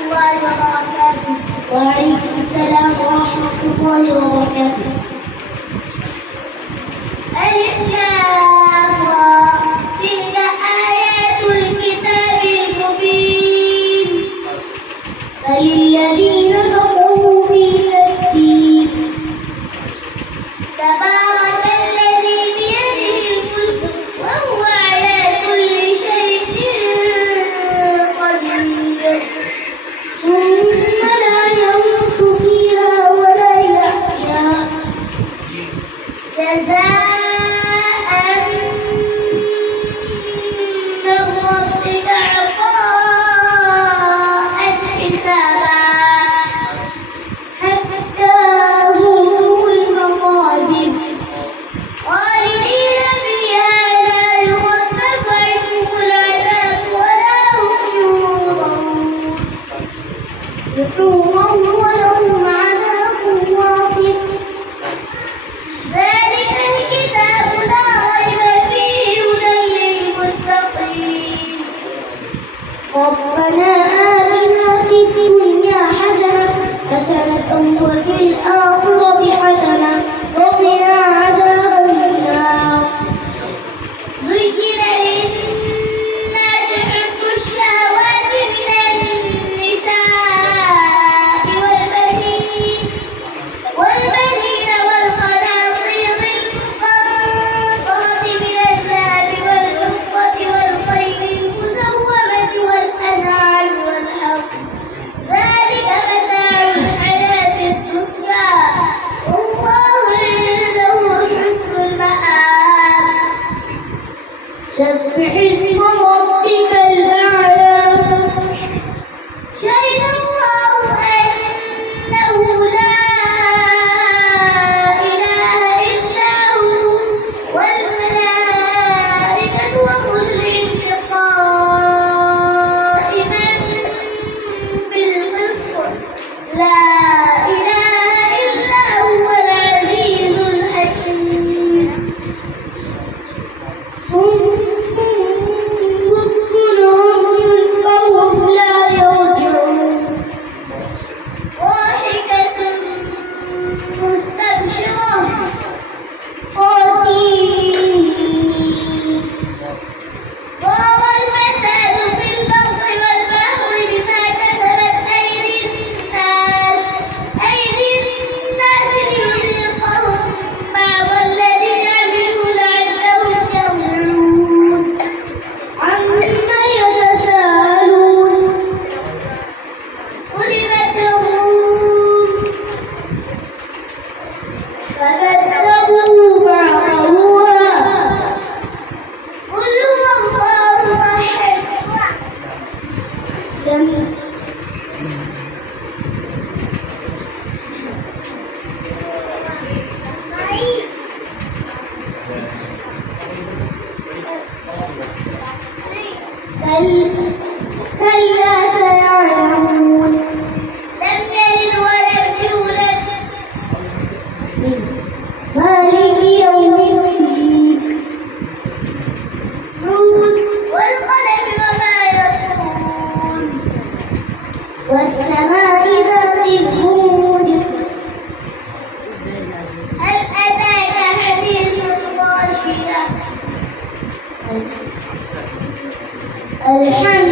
الله وبركاته. وعليكم السلام ورحمة الله وبركاته. ألف لام را تلك آيات الكتاب المبين بل الذين كفروا في تكذيب. تبارك الذي بيده الملك وهو على كل شيء قدير ثم لا يموت فيها ولا يحيا جزاء من ربك عطاء حسابا حتى زرتم المقابر خالدين فيها لا يخفف عنهم العذاب ولا هم ينظرون ولهم عذاب واصب. ذلك الكتاب لا ريب فيه هدى للمتقين. ربنا آتنا في الدنيا حسنة وفي الآخرة حسنة وقنا عذاب النار. زين للناس حب الشهوات من النساء والبنين والقناطير المقنطرة من الذهب والفضة والخيل المسومة والأنعام والحرث ذلك متاع الحياة الدنيا والله عنده حسن المآب. سبح اسم ربك الأعلى. شهد الله أنه لا إله إلا هو والملائكة وأولو العلم قائما بالقسط لا إله إلا هو العزيز الحكيم. صم بكم عمي فهم لا يرجعون. ضاحكة مستبشرة قاسين ظهر الفساد في البر والبحر بما كسبت أيدي الناس ليذيقهم بعض الذي عملوا لعلهم يرجعون. عما يتساءلون. غلبت الروم فكذبوا فعقروها. قل هو الله أحد لم كلا سيعلمون. لم يلد ولم يولد مالك يوم الدين. والقلم وما يسطرون. والسماء ذات البروج. هل أتاك حديث الغاشية. الحمد